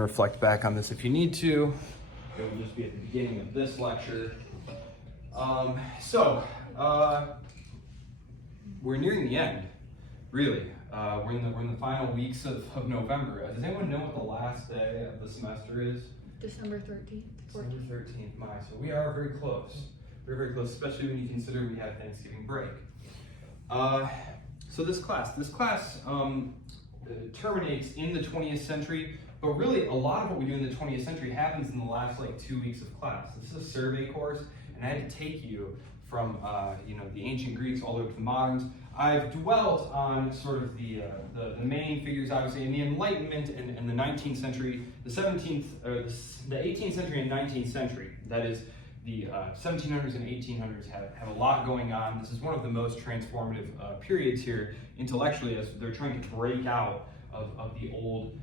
Reflect back on this if you need to. It will just be at the beginning of this lecture. We're nearing the end, really. We're in the final weeks of November. Does anyone know what the last day of the semester is? December 13th. December 13th, so we are very close. Very, very close, especially when you consider we have Thanksgiving break. So this class terminates in the 20th century, but really a lot of what we do in the 20th century happens in the last 2 weeks of class. This is a survey course, and I had to take you from the ancient Greeks all the way up to the moderns. I've dwelt on sort of the main figures, obviously, in the Enlightenment and the 19th century, the 18th century and 19th century. That is, the 1700s and 1800s have a lot going on. This is one of the most transformative periods here intellectually, as they're trying to break out of the old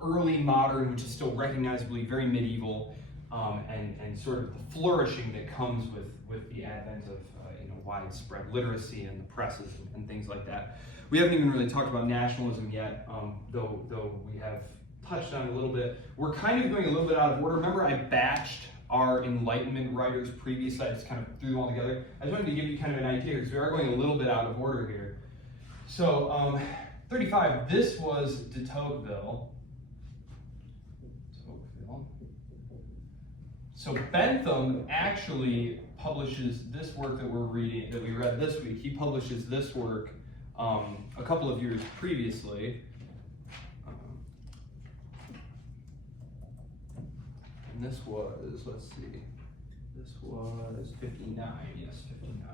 early modern, which is still recognizably very medieval, and sort of the flourishing that comes with the advent of widespread literacy and the presses and things like that. We haven't even really talked about nationalism yet, though we have touched on it a little bit. We're kind of going a little bit out of order. Remember, I batched our Enlightenment writers previously. I just kind of threw them all together. I just wanted to give you kind of an idea because we are going a little bit out of order here. So 35, this was de Tocqueville. So Bentham actually publishes this work that we read this week. He publishes this work a couple of years previously. And this was, let's see, this was 59, yes, 59.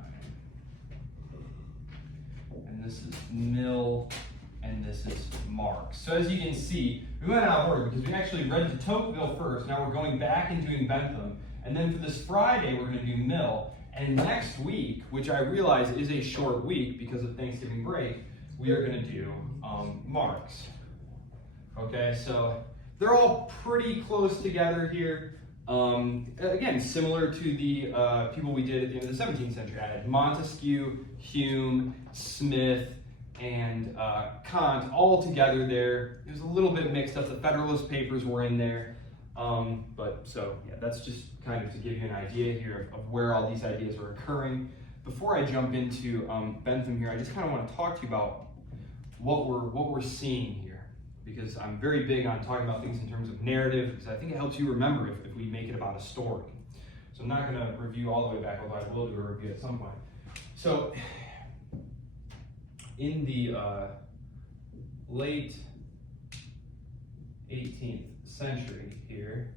And this is Mill, and this is Marx. So as you can see, we went out of order because we actually read de Tocqueville first. Now we're going back and doing Bentham. And then for this Friday, we're going to do Mill. And next week, which I realize is a short week because of Thanksgiving break, we are going to do Marx. Okay, so they're all pretty close together here. Again, similar to the people we did at the end of the 17th century. I had Montesquieu, Hume, Smith, and Kant all together there. It was a little bit mixed up. The Federalist Papers were in there. That's just kind of to give you an idea here of where all these ideas are occurring. Before I jump into Bentham here, I just kind of want to talk to you about what we're seeing here, because I'm very big on talking about things in terms of narrative, because I think it helps you remember if we make it about a story. So I'm not going to review all the way back, although I will do a review at some point. So in the late 18th century here,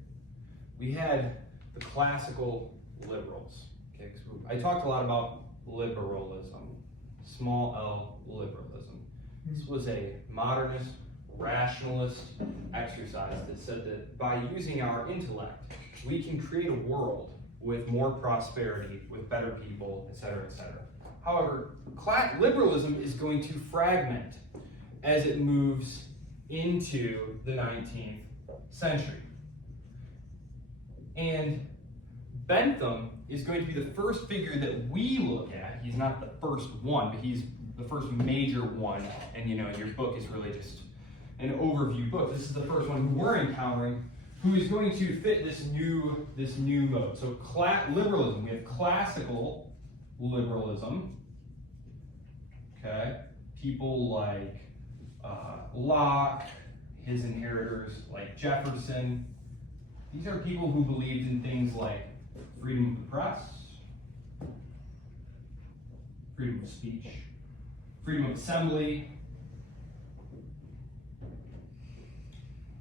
we had the classical liberals. Okay, I talked a lot about liberalism, small L liberalism. This was a modernist, rationalist exercise that said that by using our intellect, we can create a world with more prosperity, with better people, etc., etc. However, liberalism is going to fragment as it moves into the 19th century. And Bentham is going to be the first figure that we look at. He's not the first one, but he's the first major one. And your book is really just an overview book. This is the first one who we're encountering, who is going to fit this new mode. So liberalism, we have classical liberalism. Okay, people like Locke, his inheritors like Jefferson. These are people who believed in things like freedom of the press, freedom of speech, freedom of assembly,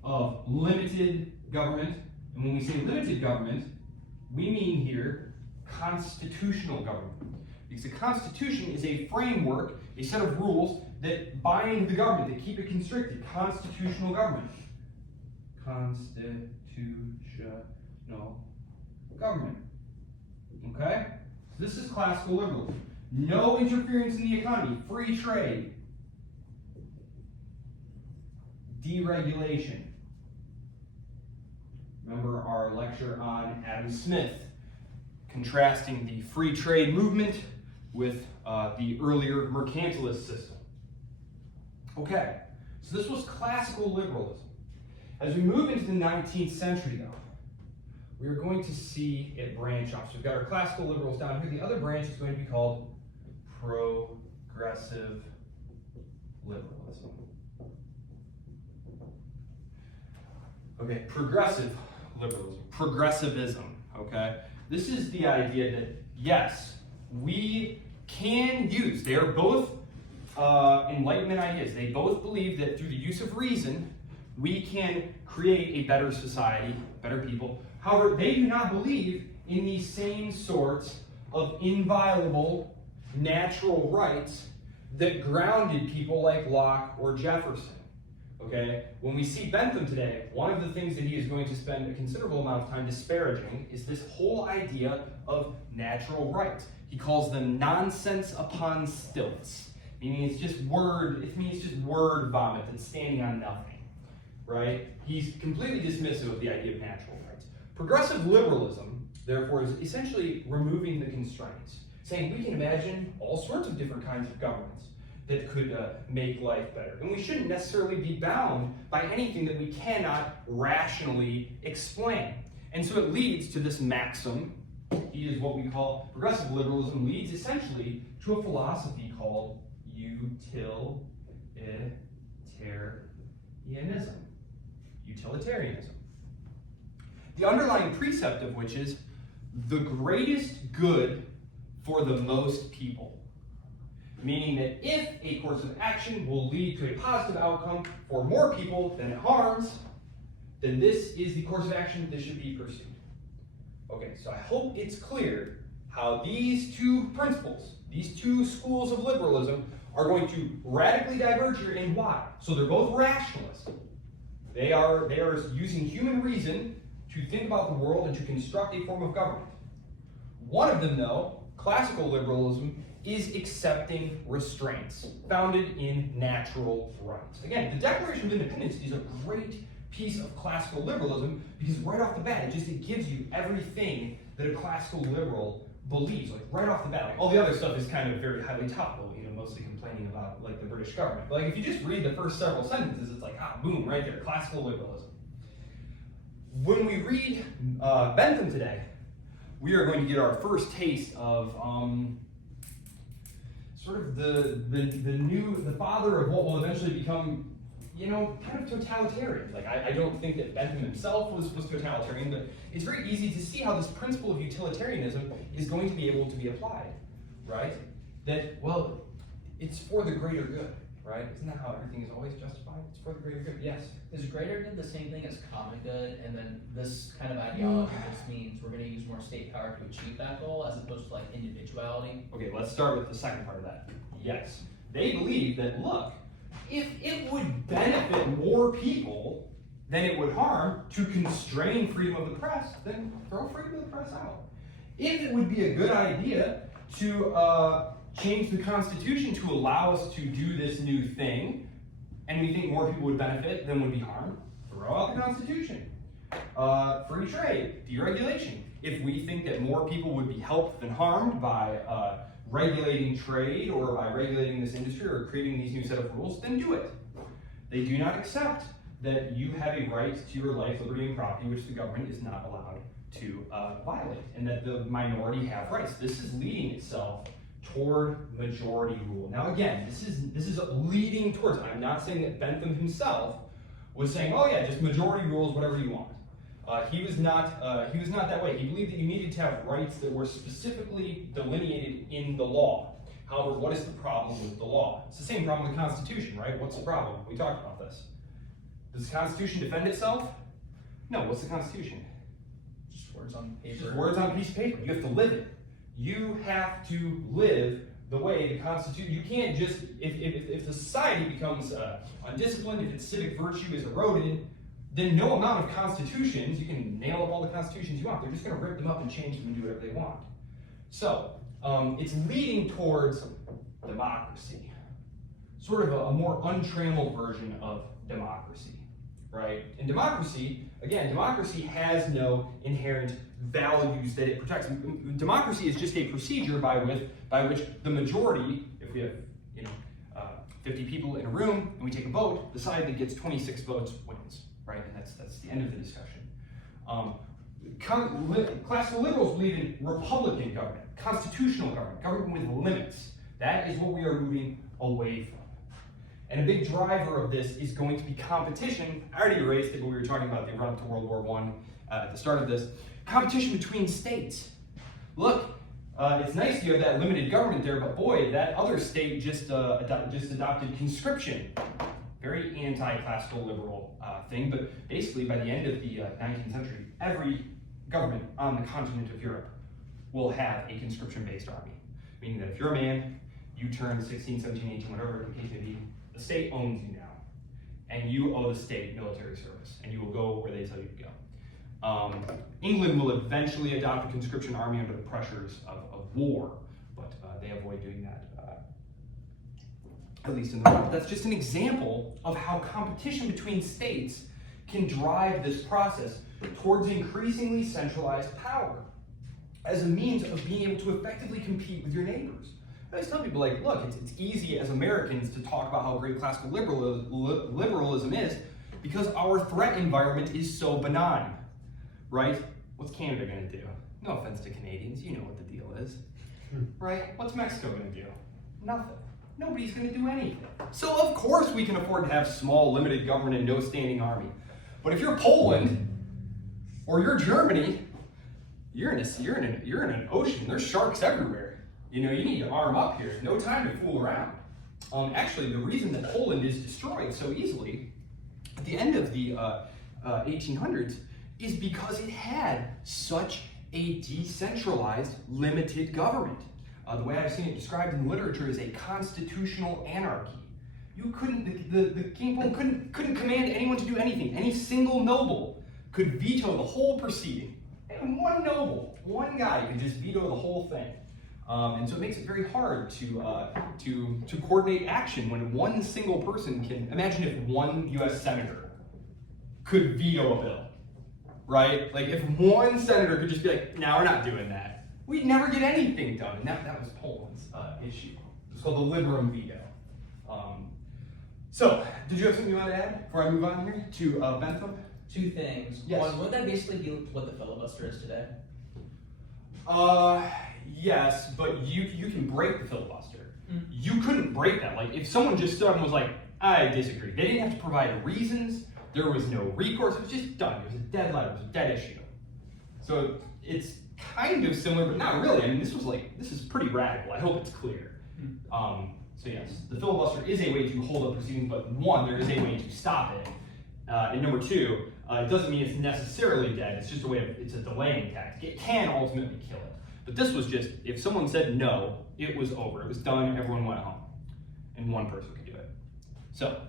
of limited government. And when we say limited government, we mean here constitutional government. Because the Constitution is a framework, a set of rules that bind the government, that keep it constricted. Constitutional government. Constitutional government. Okay? So this is classical liberalism. No interference in the economy. Free trade. Deregulation. Remember our lecture on Adam Smith, contrasting the free trade movement with the earlier mercantilist system. Okay, So this was classical liberalism. As we move into the 19th century, though, we are going to see it branch off. So we've got our classical liberals down here. The other branch is going to be called progressive liberalism. Okay, progressive liberalism, progressivism, okay? This is the idea that, yes, we can use, they are both Enlightenment ideas. They both believe that through the use of reason, we can create a better society, better people. However, they do not believe in these same sorts of inviolable natural rights that grounded people like Locke or Jefferson. Okay? When we see Bentham today, one of the things that he is going to spend a considerable amount of time disparaging is this whole idea of natural rights. He calls them nonsense upon stilts, meaning it's just word vomit that's standing on nothing. Right? He's completely dismissive of the idea of natural rights. Progressive liberalism, therefore, is essentially removing the constraints, saying we can imagine all sorts of different kinds of governments that could make life better. And we shouldn't necessarily be bound by anything that we cannot rationally explain. And so it leads to this maxim, is what we call progressive liberalism, leads essentially to a philosophy called utilitarianism. The underlying precept of which is the greatest good for the most people. Meaning that if a course of action will lead to a positive outcome for more people than it harms, then this is the course of action that should be pursued. Okay, so I hope it's clear how these two principles, these two schools of liberalism, are going to radically diverge here, and why. So they're both rationalists. They are using human reason to think about the world and to construct a form of government. One of them, though, classical liberalism, is accepting restraints founded in natural rights. Again, the Declaration of Independence is a great piece of classical liberalism because right off the bat, it gives you everything that a classical liberal believes, like right off the bat. Like all the other stuff is kind of very highly topical, mostly complaining about like the British government. But like if you just read the first several sentences, it's like, boom, right there, classical liberalism. When we read Bentham today, we are going to get our first taste of sort of the father of what will eventually become, kind of totalitarian. Like I don't think that Bentham himself was totalitarian, but it's very easy to see how this principle of utilitarianism is going to be able to be applied, right? That, well, it's for the greater good, right? Isn't that how everything is always justified? It's for the greater good. Yes? Is greater good the same thing as common good, and then this kind of ideology just means we're going to use more state power to achieve that goal as opposed to like individuality? Okay, let's start with the second part of that. Yes. They believe that, look, if it would benefit more people than it would harm to constrain freedom of the press, then throw freedom of the press out. If it would be a good idea to change the Constitution to allow us to do this new thing, and we think more people would benefit than would be harmed, throw out the Constitution. Free trade, deregulation. If we think that more people would be helped than harmed by regulating trade or by regulating this industry or creating these new set of rules, then do it. They do not accept that you have a right to your life, liberty, and property, which the government is not allowed to violate, and that the minority have rights. This is leading itself toward majority rule. Now again, this is leading towards, I'm not saying that Bentham himself was saying, oh yeah, just majority rules, whatever you want. He was not that way. He believed that you needed to have rights that were specifically delineated in the law. However, what is the problem with the law? It's the same problem with the Constitution, right? What's the problem? We talked about this. Does the Constitution defend itself? No, what's the Constitution? Just words on paper. Just words on a piece of paper. You have to live it. You have to live the way the Constitution, you can't just, if the society becomes undisciplined, if its civic virtue is eroded, then no amount of constitutions, you can nail up all the constitutions you want, they're just going to rip them up and change them and do whatever they want. So, it's leading towards democracy. Sort of a more untrammeled version of democracy, right? And democracy, again, democracy has no inherent values that it protects. Democracy is just a procedure by which the majority, if we have 50 people in a room, and we take a vote, the side that gets 26 votes wins, right? And that's the end of the discussion. Classical liberals believe in republican government, constitutional government, government with limits. That is what we are moving away from. And a big driver of this is going to be competition. I already erased it, but we were talking about the run-up to World War I at the start of this. Competition between states. Look, it's nice you have that limited government there, but boy, that other state just adopted conscription. Very anti-classical liberal thing, but basically by the end of the 19th century, every government on the continent of Europe will have a conscription-based army. Meaning that if you're a man, you turn 16, 17, 18, whatever the case may be, the state owns you now. And you owe the state military service, and you will go where they tell you to go. England will eventually adopt a conscription army under the pressures of war, but they avoid doing that, at least in the West. That's just an example of how competition between states can drive this process towards increasingly centralized power as a means of being able to effectively compete with your neighbors. I always tell people, like, look, it's easy as Americans to talk about how great classical liberalism is because our threat environment is so benign, right? What's Canada going to do? No offense to Canadians, you know what the deal is, right? What's Mexico going to do? Nothing. Nobody's going to do anything. So of course we can afford to have small, limited government and no standing army. But if you're Poland or you're Germany, you're in an ocean. There's sharks everywhere. You know, you need to arm up here. No time to fool around. Actually, the reason that Poland is destroyed so easily at the end of the 1800s is because it had such a decentralized, limited government. The way I've seen it described in the literature is a constitutional anarchy. You couldn't, the king couldn't command anyone to do anything. Any single noble could veto the whole proceeding. And one noble, one guy could just veto the whole thing. And so it makes it very hard to coordinate action when one single person can. Imagine if one U.S. senator could veto a bill, right? Like if one senator could just be like, "No, we're not doing that," we'd never get anything done. And that was Poland's issue. It's called the liberum veto. So, did you have something you want to add before I move on here to Bentham? Two things. Yes. One, would that basically be what the filibuster is today? Yes, but you can break the filibuster. Mm. You couldn't break that. Like, if someone just stood up and was like, I disagree. They didn't have to provide reasons. There was no recourse. It was just done. It was a dead letter. It was a dead issue. So it's kind of similar, but not really. I mean, this is pretty radical. I hope it's clear. So yes, the filibuster is a way to hold up proceedings, but one, there is a way to stop it. And number two, it doesn't mean it's necessarily dead. It's just a way of, it's a delaying tactic. It can ultimately kill it. But this was just, if someone said no, it was over. It was done, everyone went home. And one person could do it. So,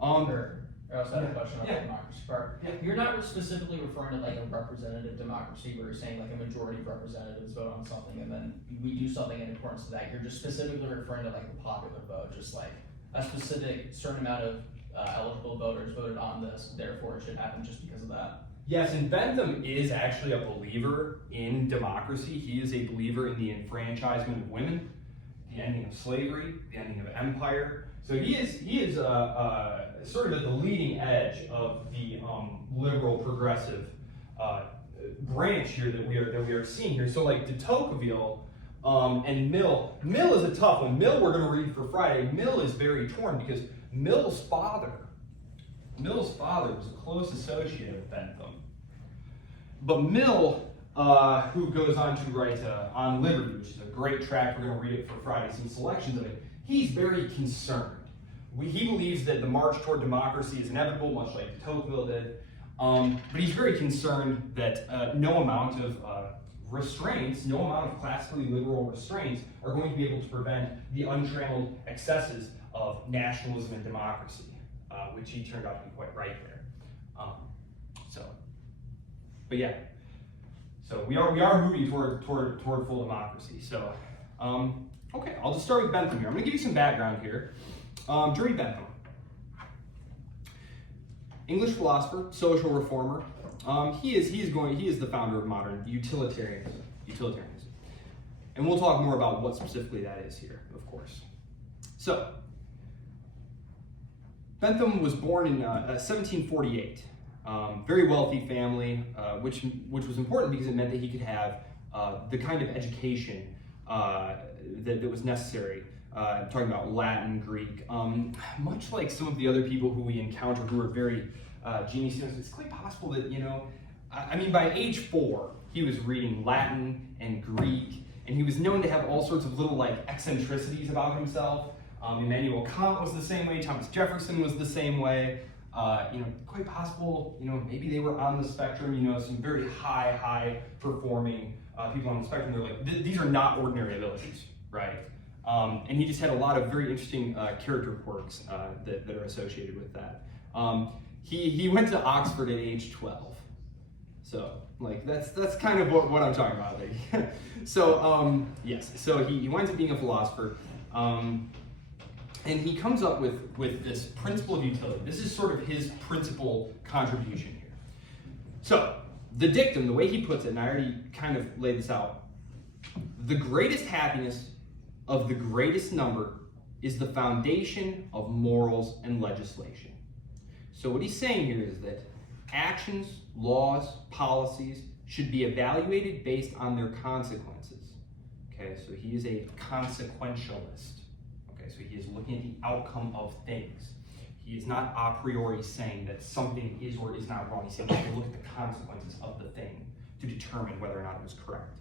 I also had a question on the Yeah. democracy part. Yeah. You're not specifically referring to like a representative democracy where you're saying like a majority of representatives vote on something and then we do something in accordance to that. You're just specifically referring to like the popular vote, just like a specific certain amount of eligible voters voted on this, therefore it should happen just because of that. yes, and Bentham is actually a believer in democracy. He is a believer in the enfranchisement of women, the ending of slavery, the ending of empire. So he is sort of at the leading edge of the liberal progressive branch here that we are seeing here. So like de Tocqueville and Mill is a tough one. Mill we're going to read for Friday. Mill is very torn because Mill's father was a close associate of Bentham. But Mill, who goes on to write On Liberty, which is a great tract, we're going to read it for Friday, some selections of it, he's very concerned. He believes that the march toward democracy is inevitable, much like de Tocqueville did, but he's very concerned that no amount of restraints, no amount of classically liberal restraints are going to be able to prevent the untrammeled excesses of nationalism and democracy, which he turned out to be quite right there. But yeah, so we are moving toward full democracy. So, okay, I'll just start with Bentham here. I'm going to give you some background here. Jeremy Bentham, English philosopher, social reformer. He is the founder of modern utilitarianism, and we'll talk more about what specifically that is here, of course. So, Bentham was born in 1748. Very wealthy family, which was important because it meant that he could have the kind of education that was necessary. Talking about Latin, Greek, much like some of the other people who we encounter who are very genius. It's quite possible that, I mean, by age 4, he was reading Latin and Greek, and he was known to have all sorts of little eccentricities about himself. Immanuel Kant was the same way. Thomas Jefferson was the same way. Quite possible, maybe they were on the spectrum. Some very high performing people on the spectrum. They're like, these are not ordinary abilities, right? And he just had a lot of very interesting character quirks that are associated with that. He went to Oxford at age 12. So, that's kind of what I'm talking about there. So, yes, so he winds up being a philosopher. And he comes up with this principle of utility. This is sort of his principal contribution here. So, the dictum, the way he puts it, and I already kind of laid this out, the greatest happiness of the greatest number is the foundation of morals and legislation. So what he's saying here is that actions, laws, policies should be evaluated based on their consequences. Okay, so he is a consequentialist. Okay, so he is looking at the outcome of things. He is not a priori saying that something is or is not wrong. He's saying we have to look at the consequences of the thing to determine whether or not it was correct.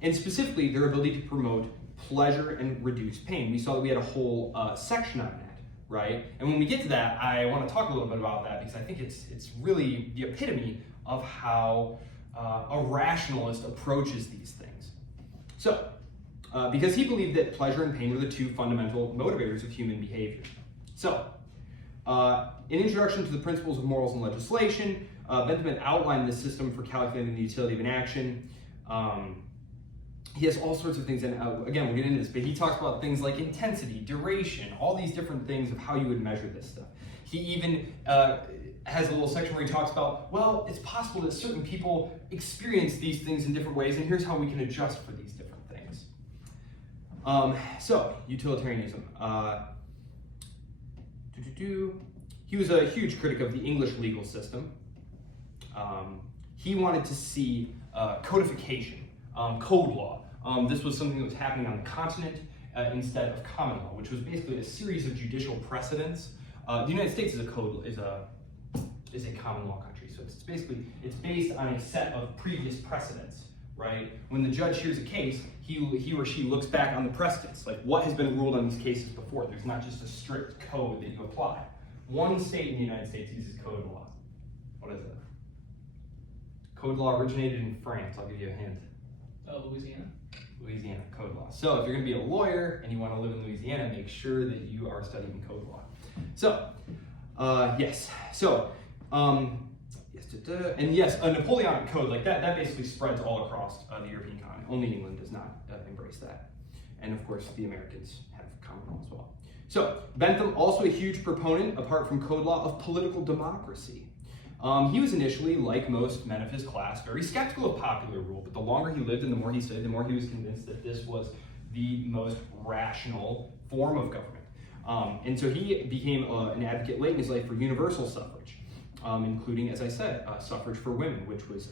And specifically, their ability to promote pleasure and reduce pain. We saw that we had a whole section on that, right? And when we get to that, I want to talk a little bit about that because I think it's really the epitome of how a rationalist approaches these things. So, because he believed that pleasure and pain were the two fundamental motivators of human behavior. So, an introduction to the principles of morals and legislation, Bentham had outlined this system for calculating the utility of an action. He has all sorts of things, and again, we'll get into this, but he talks about things like intensity, duration, all these different things of how you would measure this stuff. He even has a little section where he talks about, well, it's possible that certain people experience these things in different ways, and here's how we can adjust for these different things. So, utilitarianism. He was a huge critic of the English legal system. He wanted to see codification, code law. This was something that was happening on the continent instead of common law, which was basically a series of judicial precedents. The United States is a common law country, so it's based on a set of previous precedents, right? When the judge hears a case, he or she looks back on the precedents, like what has been ruled on these cases before. There's not just a strict code that you apply. One state in the United States uses code law. What is it? Code law originated in France. I'll give you a hint. Louisiana? Louisiana code law. So if you're going to be a lawyer and you want to live in Louisiana, make sure that you are studying code law. So, yes. So, and yes, a Napoleonic code like that basically spreads all across the European continent. Only England does not embrace that. And of course, the Americans have common law as well. So, Bentham, also a huge proponent, apart from code law, of political democracy. He was initially, like most men of his class, very skeptical of popular rule, but the longer he lived and the more he studied, the more he was convinced that this was the most rational form of government. And so he became an advocate late in his life for universal suffrage, including, as I said, suffrage for women, which was,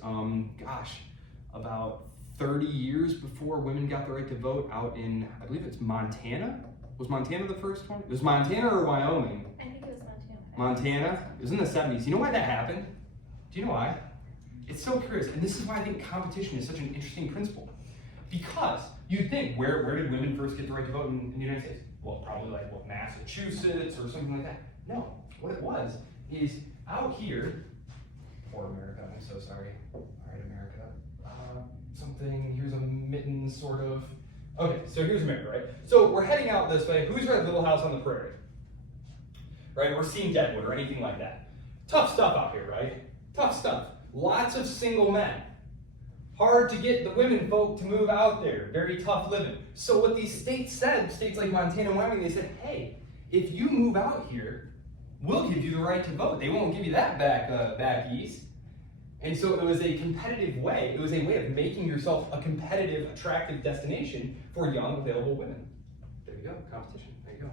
about 30 years before women got the right to vote out in, I believe it's Montana? Was Montana the first one? It was Montana or Wyoming? I think it was Montana. Montana? It was in the 70s. You know why that happened? Do you know why? It's so curious, and this is why I think competition is such an interesting principle. Because you'd think, where did women first get the right to vote in the United States? Well, probably Massachusetts or something like that. No, what it was is out here, poor America, I'm so sorry. All right, America. Here's a mitten sort of. Okay, so here's America, right? So we're heading out this way. Who's read Little House on the Prairie? Right, or seen Deadwood or anything like that. Tough stuff out here, right? Tough stuff. Lots of single men. Hard to get the women folk to move out there. Very tough living. So what these states said, states like Montana and Wyoming, they said, hey, if you move out here, we'll give you the right to vote. They won't give you that back east. And so it was a competitive way. It was a way of making yourself a competitive, attractive destination for young, available women. There you go, competition. There you go.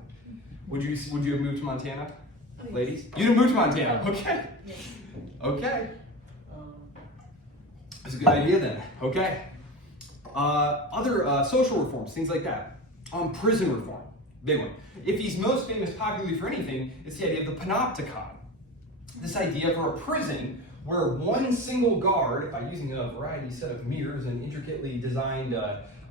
Would you have moved to Montana, Oh, yes. ladies? You didn't move to Montana. Okay. Yes. Okay. That's a good idea then. Okay. Other social reforms, things like that. Prison reform, big one. If he's most famous popularly for anything, it's the idea of the panopticon. This idea for a prison where one single guard, by using a variety set of mirrors and intricately designed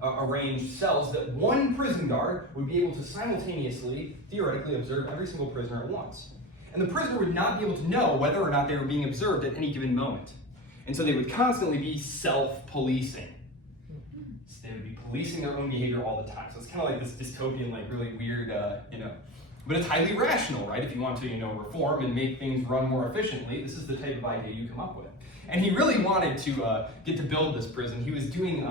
arranged cells, that one prison guard would be able to simultaneously, theoretically, observe every single prisoner at once. And the prisoner would not be able to know whether or not they were being observed at any given moment. And so they would constantly be self-policing. So they would be policing their own behavior all the time. So it's kind of like this dystopian, like really weird, but it's highly rational, right? If you want to, reform and make things run more efficiently, this is the type of idea you come up with. And he really wanted to get to build this prison. He was doing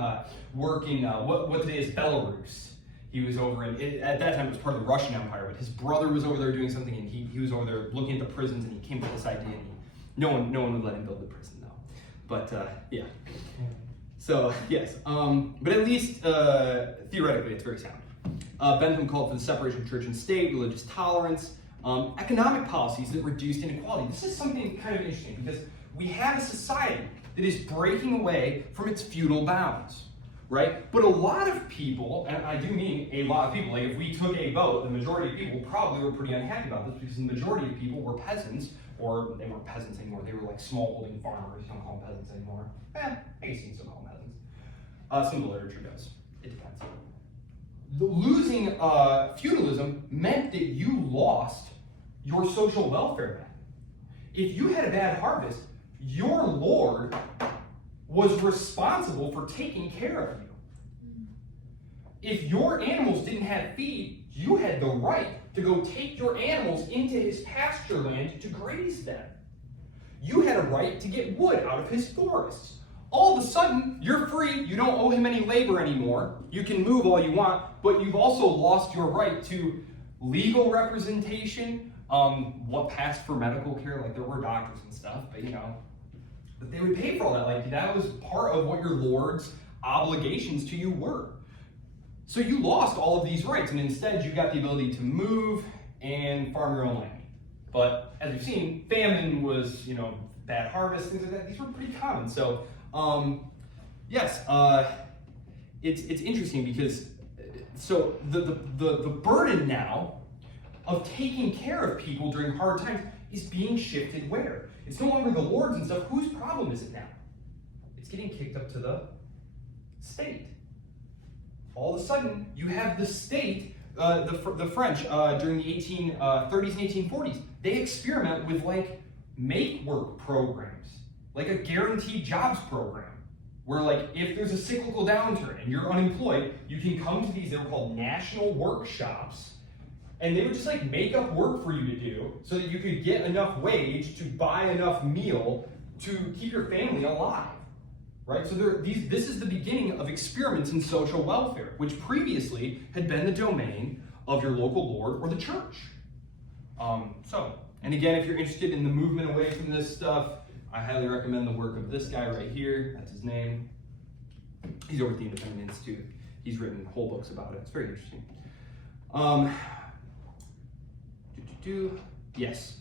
work in what today is Belarus. He was over at that time it was part of the Russian Empire, but his brother was over there doing something, and he was over there looking at the prisons, and he came up with this idea, and no one would let him build the prison, though. But yeah. So yes, but at least theoretically, it's very sound. Bentham called for the separation of church and state, religious tolerance, economic policies that reduced inequality. This is something kind of interesting because we have a society that is breaking away from its feudal bounds, right? But a lot of people, and I do mean a lot of people, like if we took a vote, the majority of people probably were pretty unhappy about this because the majority of people were peasants, or they weren't peasants anymore, they were like smallholding farmers. You don't call them peasants anymore. I guess you can still call them peasants. Some of the literature does. It depends. The losing feudalism meant that you lost your social welfare net. If you had a bad harvest, your lord was responsible for taking care of you. If your animals didn't have feed, you had the right to go take your animals into his pasture land to graze them. You had a right to get wood out of his forests. All of a sudden, you're free, you don't owe him any labor anymore, you can move all you want, but you've also lost your right to legal representation, what passed for medical care, like there were doctors and stuff, but they would pay for all that, like that was part of what your lord's obligations to you were. So you lost all of these rights, and instead you got the ability to move and farm your own land. But as we've seen, famine was, bad harvest, things like that, these were pretty common. So yes, it's interesting because the burden now of taking care of people during hard times is being shifted where? It's no longer the lords and stuff. Whose problem is it now? It's getting kicked up to the state. All of a sudden, you have the state, the French during the 1830s and 1840s. They experiment with like make-work programs, like a guaranteed jobs program, where like if there's a cyclical downturn and you're unemployed, you can come to these, they were called national workshops, and they would just like make up work for you to do so that you could get enough wage to buy enough meal to keep your family alive, right? So this is the beginning of experiments in social welfare, which previously had been the domain of your local lord or the church. And again, if you're interested in the movement away from this stuff, I highly recommend the work of this guy right here. That's his name. He's over at the Independent Institute. He's written whole books about it. It's very interesting. Yes,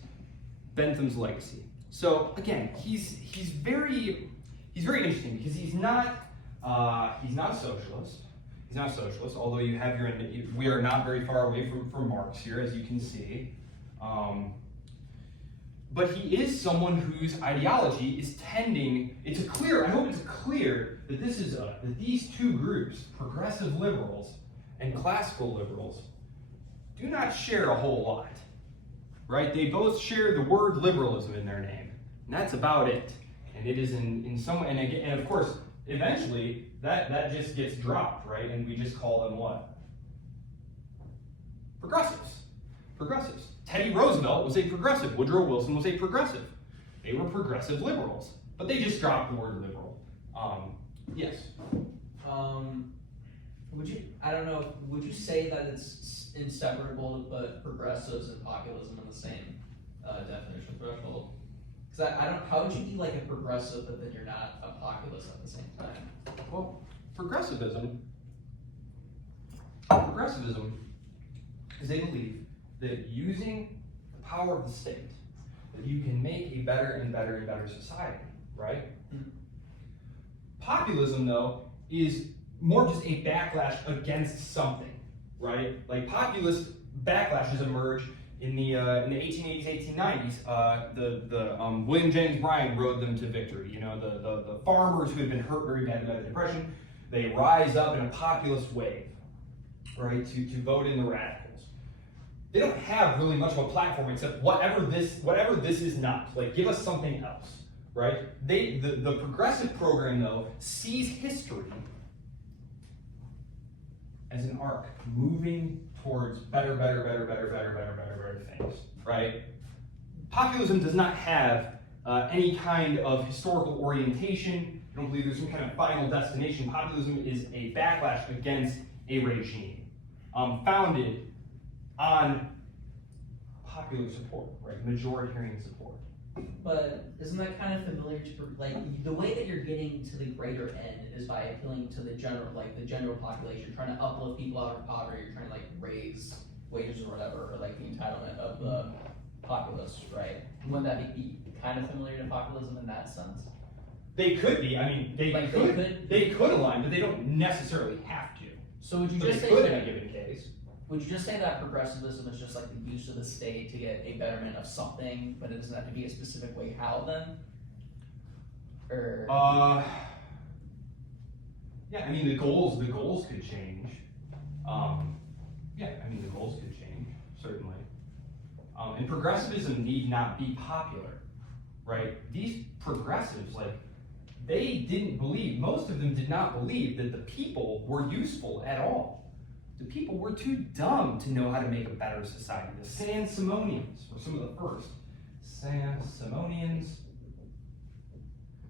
Bentham's legacy. So again, he's very interesting because he's not a socialist. He's not a socialist, although you have we are not very far away from Marx here, as you can see. But he is someone whose ideology is tending. I hope it's clear that that these two groups, progressive liberals and classical liberals, do not share a whole lot, right? They both share the word liberalism in their name, and that's about it. And it is in some way, and of course, eventually that just gets dropped, right? And we just call them what? Progressives. Teddy Roosevelt was a progressive. Woodrow Wilson was a progressive. They were progressive liberals, but they just dropped the word liberal. Yes. Would you say that it's inseparable to put progressives and populism in the same definition threshold? Because how would you be like a progressive, but then you're not a populist at the same time? Well, progressivism is they believe that using the power of the state, that you can make a better and better and better society, right? Mm-hmm. Populism, though, is more just a backlash against something, right? Like populist backlashes emerge in the 1880s, 1890s. William Jennings Bryan rode them to victory. You know, the farmers who had been hurt very badly by the Depression, they rise up in a populist wave, right, to vote in the radicals. They don't have really much of a platform except whatever this is not. Like, give us something else, right? The progressive program, though, sees history as an arc moving towards better things, right? Populism does not have any kind of historical orientation. I don't believe there's some kind of final destination. Populism is a backlash against a regime founded on popular support, right? Majoritarian support. But isn't that kind of familiar to, like, the way that you're getting to the greater end is by appealing to the general population, trying to uplift people out of poverty, you're trying to, like, raise wages or whatever, or, like, the entitlement of the populace, right? Wouldn't that be kind of familiar to populism in that sense? They could be. I mean, they could align, but they don't necessarily have to. So would you But just they say could in that, a given case. would you just say that progressivism is just like the use of the state to get a betterment of something, but it doesn't have to be a specific way how then? Or yeah, I mean the goals could change. Yeah, I mean the goals could change, certainly. And progressivism need not be popular, right? These progressives, like, they didn't believe, most of them did not believe that the people were useful at all. The people were too dumb to know how to make a better society. The Saint-Simonians were some of the first. Saint-Simonians,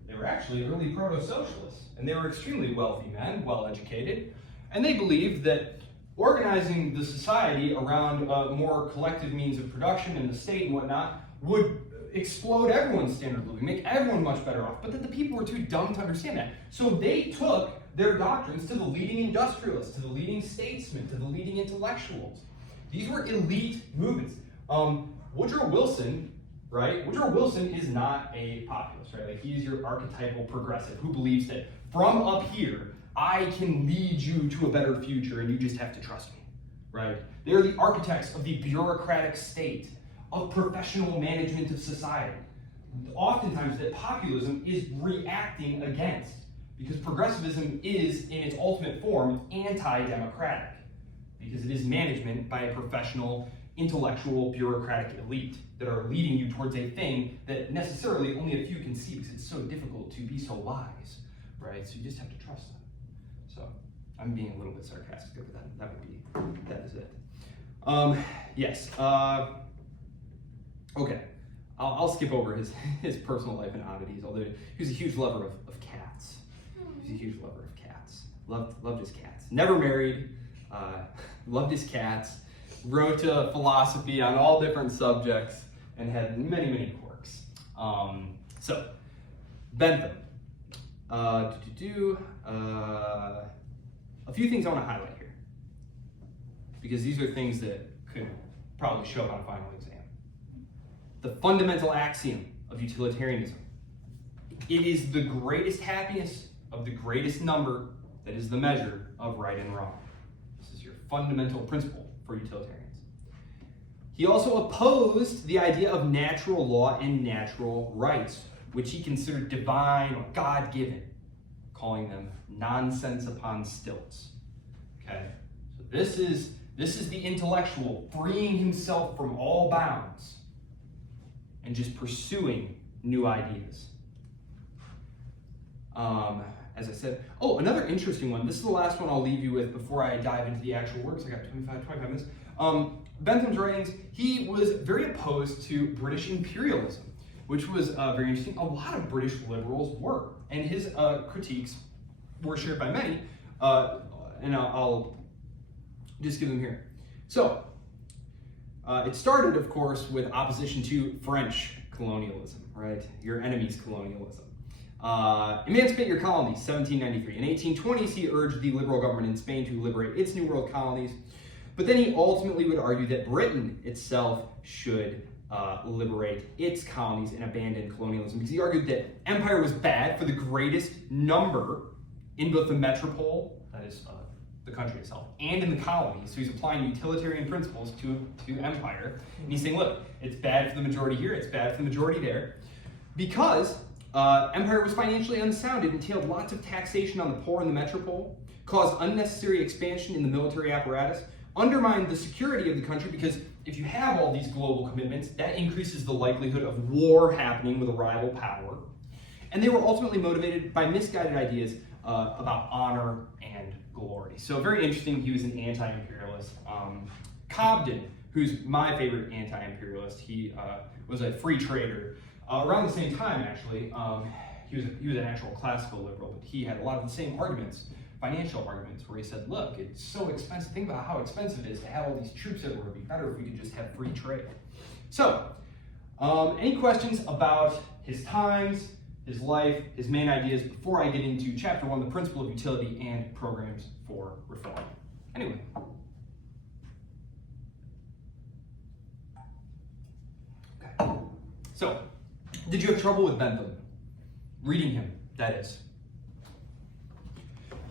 they were actually early proto-socialists, and they were extremely wealthy men, well-educated, and they believed that organizing the society around more collective means of production and the state and whatnot would explode everyone's standard of living, make everyone much better off, but that the people were too dumb to understand that. So they took their doctrines to the leading industrialists, to the leading statesmen, to the leading intellectuals. These were elite movements. Woodrow Wilson, right? Woodrow Wilson is not a populist, right? Like, he's your archetypal progressive who believes that from up here, I can lead you to a better future and you just have to trust me, right? They're the architects of the bureaucratic state, of professional management of society. Oftentimes that populism is reacting against, because progressivism is, in its ultimate form, anti-democratic, because it is management by a professional, intellectual, bureaucratic elite that are leading you towards a thing that necessarily only a few can see, because it's so difficult to be so wise, right? So you just have to trust them. So I'm being a little bit sarcastic, but that is it. Yes. Okay. I'll skip over his personal life and oddities, although he was a huge lover of cats. He was a huge lover of cats. Loved his cats. Never married. Loved his cats. Wrote philosophy on all different subjects and had many quirks. So, Bentham. A few things I want to highlight here, because these are things that could probably show up on a final exam. The fundamental axiom of utilitarianism. It is the greatest happiness of the greatest number that is the measure of right and wrong. This is your fundamental principle for utilitarians. He also opposed the idea of natural law and natural rights, which he considered divine or God-given, calling them nonsense upon stilts. Okay? So this is the intellectual freeing himself from all bounds and just pursuing new ideas. As I said, another interesting one. This is the last one I'll leave you with before I dive into the actual works. I got 25 minutes. Bentham's writings, he was very opposed to British imperialism, which was very interesting. A lot of British liberals were, and his critiques were shared by many, and I'll just give them here. So, it started, of course, with opposition to French colonialism, right? Your enemy's colonialism. Emancipate your colonies, 1793. In 1820s, he urged the liberal government in Spain to liberate its New World colonies. But then he ultimately would argue that Britain itself should liberate its colonies and abandon colonialism, because he argued that empire was bad for the greatest number in both the metropole, that is the country itself, and in the colonies. So he's applying utilitarian principles to empire. And he's saying, look, it's bad for the majority here, it's bad for the majority there, because empire was financially unsound. It entailed lots of taxation on the poor in the metropole, caused unnecessary expansion in the military apparatus, undermined the security of the country, because if you have all these global commitments, that increases the likelihood of war happening with a rival power. And they were ultimately motivated by misguided ideas about honor and glory. So very interesting, he was an anti-imperialist. Cobden, who's my favorite anti-imperialist, he was a free trader. Around the same time, actually, he was an actual classical liberal, but he had a lot of the same arguments, financial arguments, where he said, look, it's so expensive. Think about how expensive it is to have all these troops everywhere. It'd be better if we could just have free trade. So, any questions about his times, his life, his main ideas, before I get into chapter 1, the principle of utility and programs for reform? Anyway. Okay. So, did you have trouble with Bentham? Reading him, that is.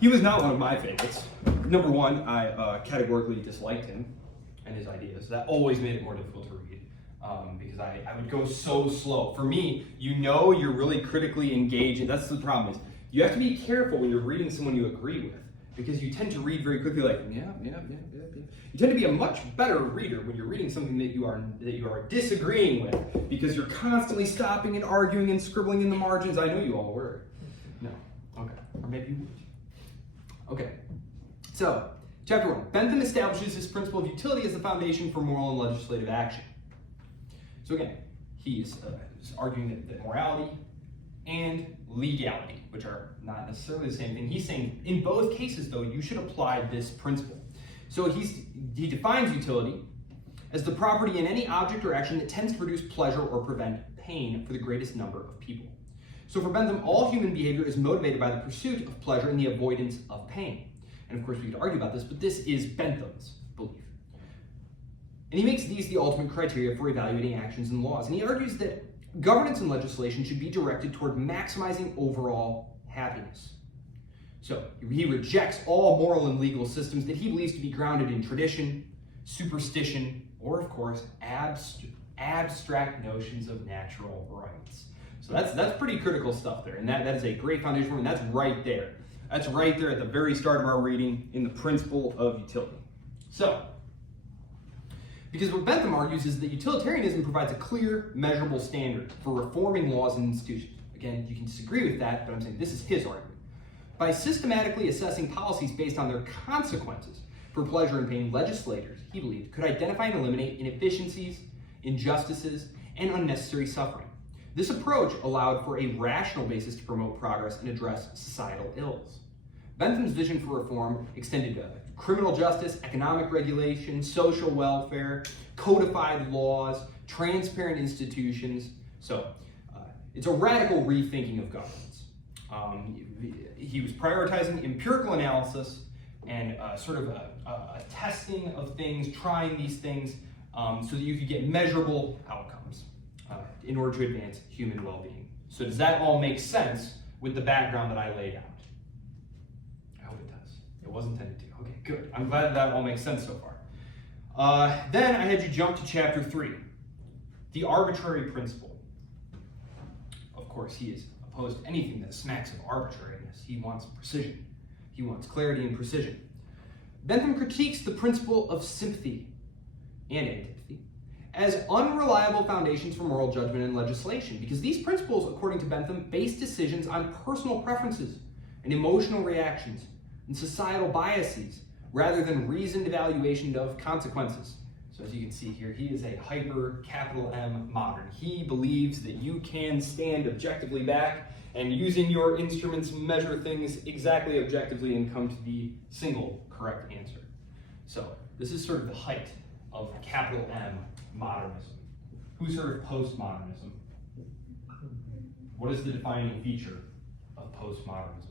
He was not one of my favorites. Number one, I categorically disliked him and his ideas. That always made it more difficult to read because I would go so slow. For me, you're really critically engaged, and that's the problem is you have to be careful when you're reading someone you agree with, because you tend to read very quickly like, yeah. You tend to be a much better reader when you're reading something that you are disagreeing with, because you're constantly stopping and arguing and scribbling in the margins. I know you all were. No. Okay. Or maybe you would. Okay, so chapter 1. Bentham establishes his principle of utility as the foundation for moral and legislative action. So again, he's arguing that morality and legality, which are not necessarily the same thing. He's saying in both cases, though, you should apply this principle. So he defines utility as the property in any object or action that tends to produce pleasure or prevent pain for the greatest number of people. So for Bentham, all human behavior is motivated by the pursuit of pleasure and the avoidance of pain. And of course, we could argue about this, but this is Bentham's belief. And he makes these the ultimate criteria for evaluating actions and laws. And he argues that governance and legislation should be directed toward maximizing overall happiness. So he rejects all moral and legal systems that he believes to be grounded in tradition, superstition, or of course, abstract notions of natural rights. So that's pretty critical stuff there, and that is a great foundation for him, and that's right there. That's right there at the very start of our reading in the principle of utility. So, because what Bentham argues is that utilitarianism provides a clear, measurable standard for reforming laws and institutions. Again, you can disagree with that, but I'm saying this is his argument. By systematically assessing policies based on their consequences for pleasure and pain, legislators, he believed, could identify and eliminate inefficiencies, injustices, and unnecessary suffering. This approach allowed for a rational basis to promote progress and address societal ills. Bentham's vision for reform extended to criminal justice, economic regulation, social welfare, codified laws, transparent institutions. So it's a radical rethinking of governance. He was prioritizing empirical analysis and sort of a testing of things, trying these things so that you could get measurable outcomes in order to advance human well-being. So does that all make sense with the background that I laid out? I hope it does. It was intended to. Okay, good. I'm glad that all makes sense so far. Then I had you jump to chapter 3, the arbitrary principle. Of course, he is opposed to anything that smacks of arbitrariness. He wants precision. He wants clarity and precision. Bentham critiques the principle of sympathy and antipathy as unreliable foundations for moral judgment and legislation, because these principles, according to Bentham, base decisions on personal preferences and emotional reactions and societal biases rather than reasoned evaluation of consequences. So as you can see here, he is a hyper capital M modern. He believes that you can stand objectively back and using your instruments measure things exactly objectively and come to the single correct answer. So this is sort of the height of capital M modernism. Who's heard of postmodernism? What is the defining feature of postmodernism?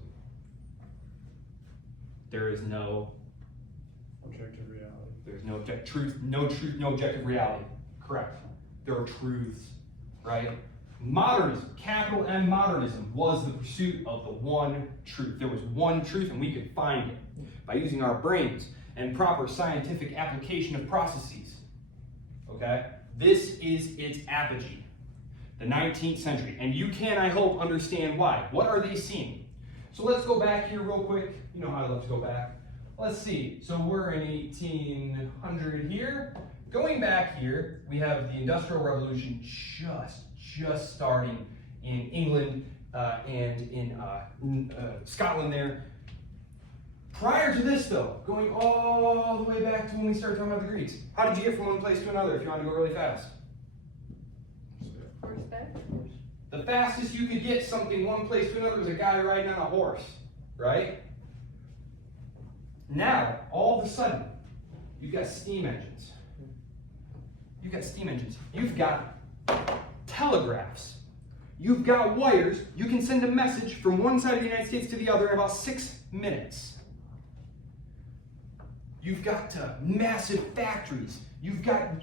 There is no objective reality. There's no objective truth, no objective reality. Correct. There are truths, right? Modernism, capital M modernism, was the pursuit of the one truth. There was one truth and we could find it by using our brains and proper scientific application of processes. Okay? This is its apogee, the 19th century. And you can, I hope, understand why. What are they seeing? So let's go back here real quick. You know how I love to go back. Let's see. So we're in 1800 here. Going back here, we have the Industrial Revolution just starting in England and in Scotland there. Prior to this, though, going all the way back to when we started talking about the Greeks, how did you get from one place to another if you wanted to go really fast? Horseback? The fastest you could get something one place to another was a guy riding on a horse, right? Now, all of a sudden, you've got steam engines. You've got steam engines. You've got telegraphs. You've got wires. You can send a message from one side of the United States to the other in about 6 minutes. You've got massive factories. You've got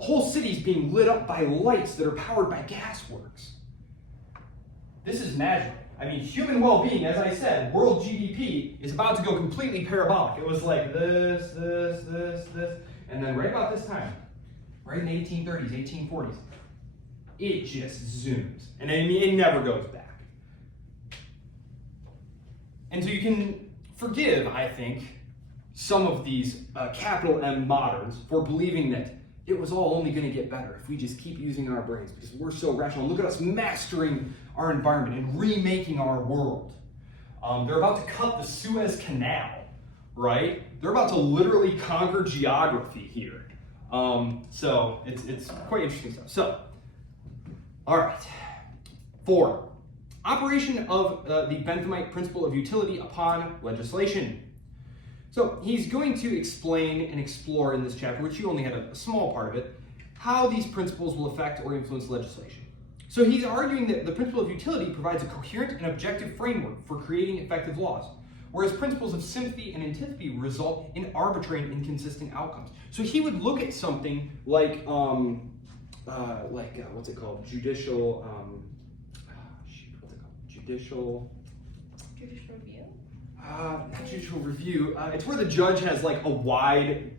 whole cities being lit up by lights that are powered by gasworks. This is magic. I mean, human well-being, as I said, world GDP is about to go completely parabolic. It was like this, and then right about this time, right in the 1830s, 1840s, it just zooms. And it never goes back. And so you can forgive, I think, some of these capital M moderns for believing that it was all only going to get better if we just keep using our brains because we're so rational. Look at us mastering our environment and remaking our world. They're about to cut the Suez Canal, right? They're about to literally conquer geography here. So it's quite interesting stuff. So, all right. 4. Operation of the Benthamite principle of utility upon legislation. So he's going to explain and explore in this chapter, which you only had a small part of it, how these principles will affect or influence legislation. So he's arguing that the principle of utility provides a coherent and objective framework for creating effective laws, whereas principles of sympathy and antipathy result in arbitrary and inconsistent outcomes. So he would look at something like what's it called? Judicial review? Not judicial review. It's where the judge has like a wide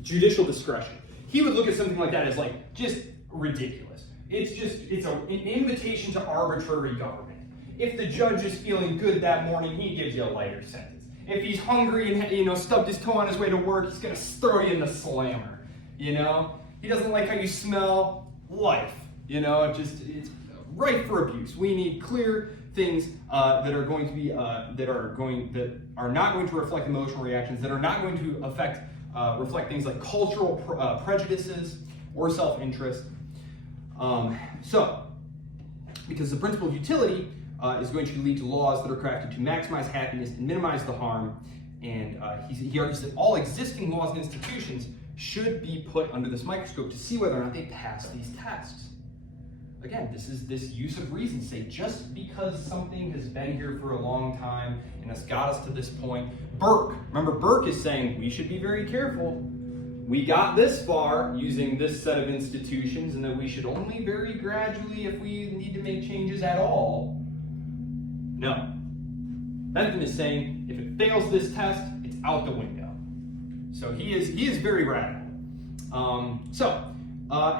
judicial discretion. He would look at something like that as like just ridiculous. It's an invitation to arbitrary government. If the judge is feeling good that morning, he gives you a lighter sentence. If he's hungry and stubbed his toe on his way to work, he's gonna throw you in the slammer. He doesn't like how you smell. Life. It's ripe for abuse. We need clear things that are going to be that are not going to reflect emotional reactions, that are not going to reflect things like cultural prejudices or self-interest. Because the principle of utility is going to lead to laws that are crafted to maximize happiness and minimize the harm, and he argues that all existing laws and institutions should be put under this microscope to see whether or not they pass these tests. Again, this is this use of reason. Say, just because something has been here for a long time and has got us to this point. Remember Burke is saying we should be very careful. We got this far using this set of institutions, and that we should only very gradually, if we need to make changes at all. No. Bentham is saying if it fails this test, it's out the window. So he is very radical.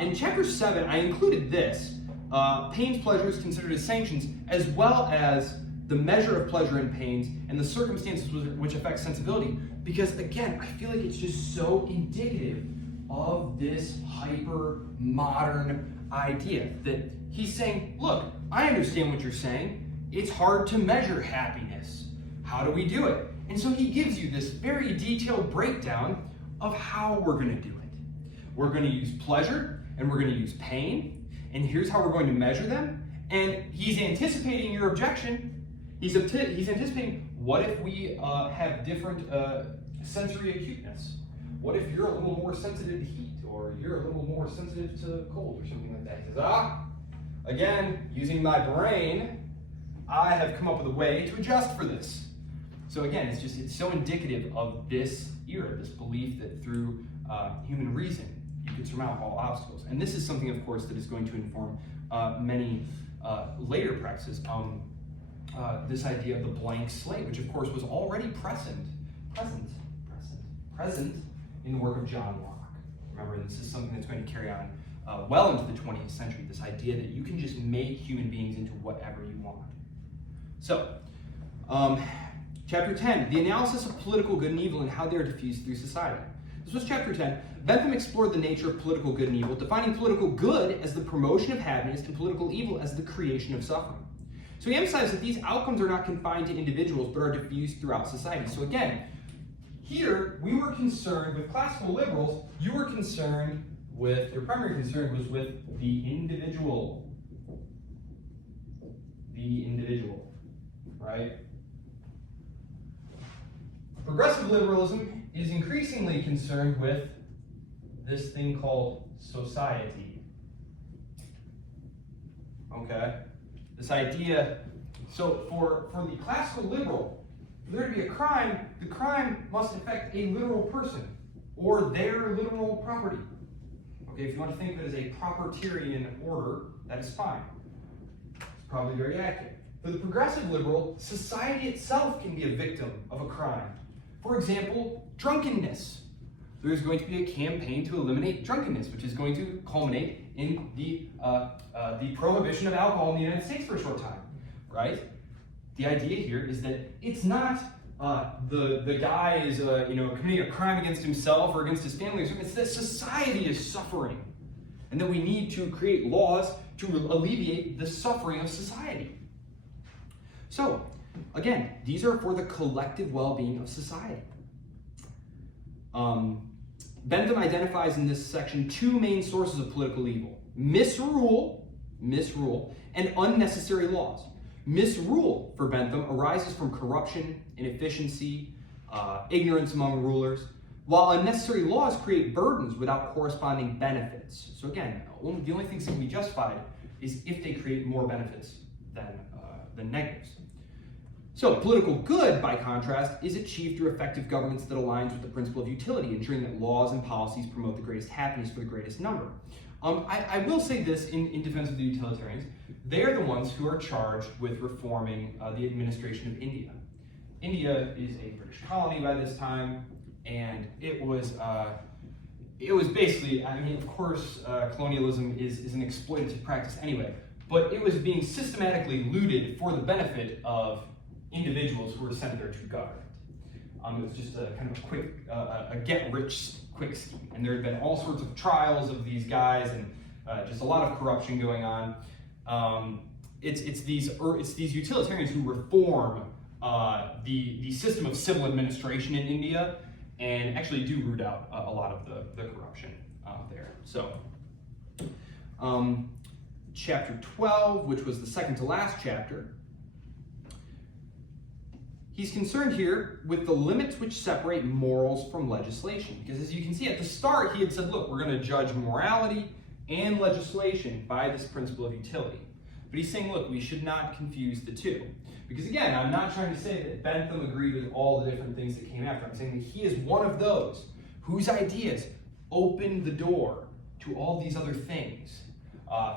In chapter 7, I included this. Pains, pleasures considered as sanctions, as well as the measure of pleasure and pains and the circumstances which affect sensibility. Because again, I feel like it's just so indicative of this hyper-modern idea that he's saying, look, I understand what you're saying. It's hard to measure happiness. How do we do it? And so he gives you this very detailed breakdown of how we're going to do it. We're going to use pleasure and we're going to use pain. And here's how we're going to measure them. And he's anticipating your objection. He's anticipating, what if we have different sensory acuteness? What if you're a little more sensitive to heat, or you're a little more sensitive to cold, or something like that? He says, again, using my brain, I have come up with a way to adjust for this. So again, it's so indicative of this era, this belief that through human reason. You can surmount all obstacles. And this is something, of course, that is going to inform many later practices. This idea of the blank slate, which of course was already present in the work of John Locke. Remember, this is something that's going to carry on well into the 20th century, this idea that you can just make human beings into whatever you want. So, chapter 10, the analysis of political good and evil and how they are diffused through society. This was chapter 10. Bentham explored the nature of political good and evil, defining political good as the promotion of happiness and political evil as the creation of suffering. So he emphasized that these outcomes are not confined to individuals, but are diffused throughout society. So again, here we were concerned with classical liberals, you were concerned with, your primary concern was with the individual. The individual, right? Progressive liberalism is increasingly concerned with this thing called society. Okay? This idea, so for the classical liberal, for there to be a crime, the crime must affect a literal person or their literal property. Okay, if you want to think of it as a propertarian order, that is fine. It's probably very accurate. For the progressive liberal, society itself can be a victim of a crime. For example, drunkenness. There's going to be a campaign to eliminate drunkenness, which is going to culminate in the prohibition of alcohol in the United States for a short time, right? The idea here is that it's not the guy is committing a crime against himself or against his family. It's that society is suffering, and that we need to create laws to alleviate the suffering of society. So, again, these are for the collective well-being of society. Bentham identifies in this section two main sources of political evil: misrule, and unnecessary laws. Misrule, for Bentham, arises from corruption, inefficiency, ignorance among rulers, while unnecessary laws create burdens without corresponding benefits. So again, the only things that can be justified is if they create more benefits than negatives. So political good, by contrast, is achieved through effective governance that aligns with the principle of utility, ensuring that laws and policies promote the greatest happiness for the greatest number. I will say this in defense of the utilitarians. They're the ones who are charged with reforming the administration of India. India is a British colony by this time, and it was basically, I mean, of course, colonialism is an exploitative practice anyway, but it was being systematically looted for the benefit of individuals who were sent there to govern it. It was just a kind of a quick, a get-rich-quick scheme, and there had been all sorts of trials of these guys, and just a lot of corruption going on. It's these utilitarians who reform the system of civil administration in India, and actually do root out a lot of the corruption there. So, chapter 12, which was the second to last chapter, he's concerned here with the limits which separate morals from legislation. Because as you can see at the start, he had said, look, we're going to judge morality and legislation by this principle of utility. But he's saying, look, we should not confuse the two. Because again, I'm not trying to say that Bentham agreed with all the different things that came after. I'm saying that he is one of those whose ideas opened the door to all these other things.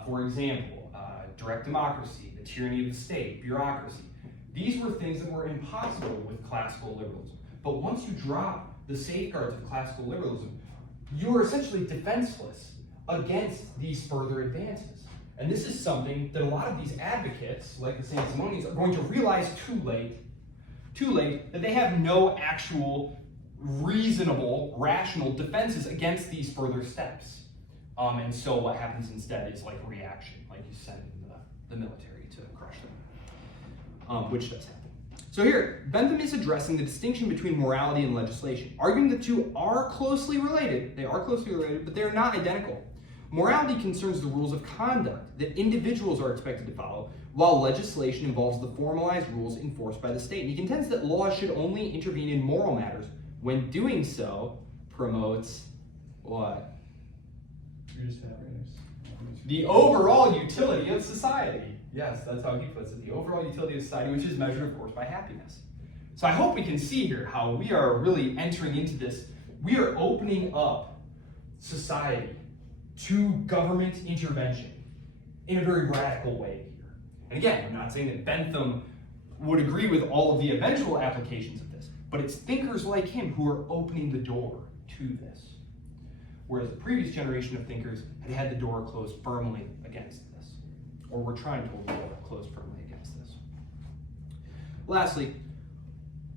For example, direct democracy, the tyranny of the state, bureaucracy. These were things that were impossible with classical liberalism. But once you drop the safeguards of classical liberalism, you are essentially defenseless against these further advances. And this is something that a lot of these advocates, like the Solis-Mullen, are going to realize too late, that they have no actual reasonable, rational defenses against these further steps. And so what happens instead is like reaction, like you send the military to crush them, which does happen. So here, Bentham is addressing the distinction between morality and legislation, arguing the two are closely related. They are closely related, but they are not identical. Morality concerns the rules of conduct that individuals are expected to follow, while legislation involves the formalized rules enforced by the state. And he contends that laws should only intervene in moral matters when doing so promotes what? The overall utility of society. Yes, that's how he puts it. The overall utility of society, which is measured, of course, by happiness. So I hope we can see here how we are really entering into this. We are opening up society to government intervention in a very radical way here. And again, I'm not saying that Bentham would agree with all of the eventual applications of this, but it's thinkers like him who are opening the door to this. Whereas the previous generation of thinkers had the door closed firmly against this, or were trying to hold the door closed firmly against this. Lastly,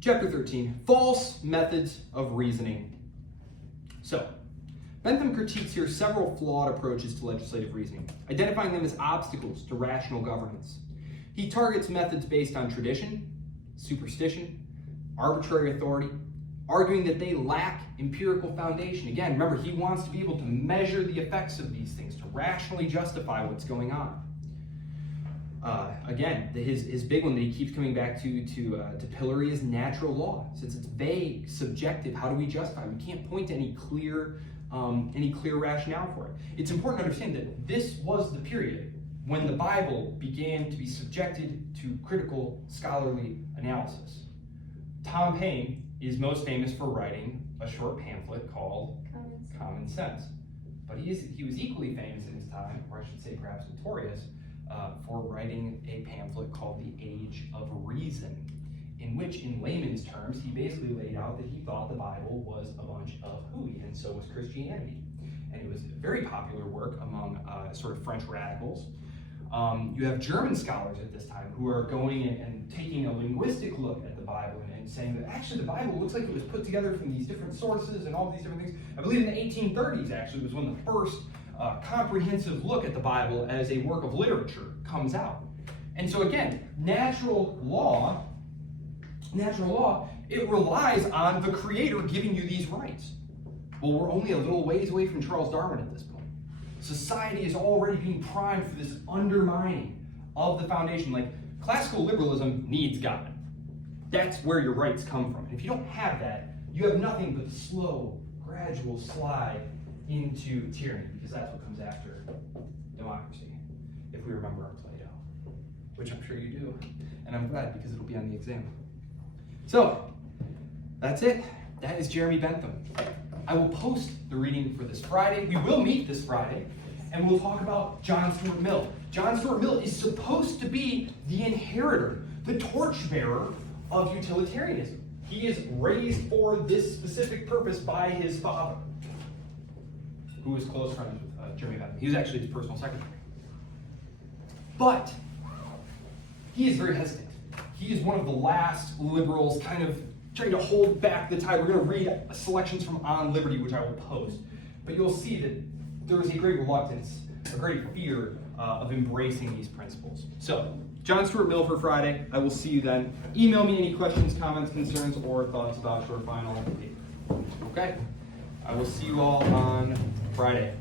chapter 13, false methods of reasoning. So, Bentham critiques here several flawed approaches to legislative reasoning, identifying them as obstacles to rational governance. He targets methods based on tradition, superstition, arbitrary authority, arguing that they lack empirical foundation. Again, remember, he wants to be able to measure the effects of these things, to rationally justify what's going on. Again, his big one that he keeps coming back to pillory is natural law. Since it's vague, subjective, how do we justify it? We can't point to any clear rationale for it. It's important to understand that this was the period when the Bible began to be subjected to critical scholarly analysis. Tom Paine is most famous for writing a short pamphlet called Common Sense. But he was equally famous in his time, or I should say perhaps notorious, for writing a pamphlet called The Age of Reason, in which, in layman's terms, he basically laid out that he thought the Bible was a bunch of hooey, and so was Christianity. And it was a very popular work among sort of French radicals. You have German scholars at this time who are going and taking a linguistic look at the Bible and saying that actually the Bible looks like it was put together from these different sources and all these different things. I believe in the 1830s actually was when the first comprehensive look at the Bible as a work of literature comes out. And so again, natural law, it relies on the Creator giving you these rights. Well, we're only a little ways away from Charles Darwin at this point. Society is already being primed for this undermining of the foundation. Like, classical liberalism needs God. That's where your rights come from. And if you don't have that, you have nothing but the slow, gradual slide into tyranny, because that's what comes after democracy, if we remember our Plato, which I'm sure you do. And I'm glad, because it'll be on the exam. So, that's it. That is Jeremy Bentham. I will post the reading for this Friday. We will meet this Friday, and we'll talk about John Stuart Mill. John Stuart Mill is supposed to be the inheritor, the torchbearer of utilitarianism. He is raised for this specific purpose by his father, who was close friends with Jeremy Bentham. He was actually his personal secretary. But he is very hesitant. He is one of the last liberals kind of trying to hold back the tide. We're going to read selections from On Liberty, which I will post. But you'll see that there is a great reluctance, a great fear of embracing these principles. So, John Stuart Mill for Friday. I will see you then. Email me any questions, comments, concerns, or thoughts about your final paper. Okay? I will see you all on Friday.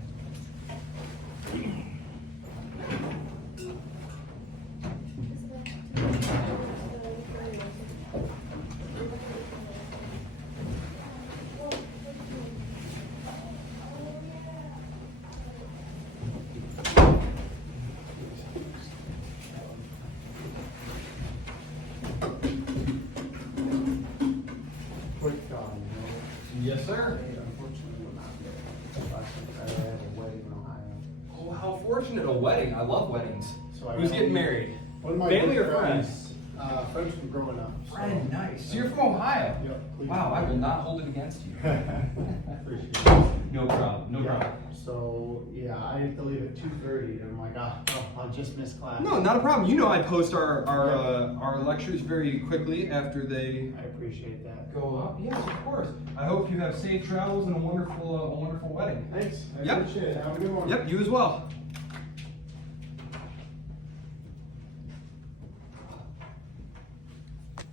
Yes, sir. Unfortunately, we're not there. Last week I had a wedding in Ohio. Oh, how fortunate. A wedding. I love weddings. So I Who's went getting home. married? One of my Family good or friends? Friends from growing up. So. Friend, nice. So you're from Ohio? Yep. Wow, I will not hold it against you. Appreciate it. No problem. No Yeah. problem. So yeah, I have to leave at 2:30, and I'm like, I'll just miss class. No, not a problem. You know I post our lectures very quickly after they I appreciate that. go up. Yes, of course. I hope you have safe travels and a wonderful wedding. Thanks. I Yep. appreciate it. Have a good one. Yep, you as well.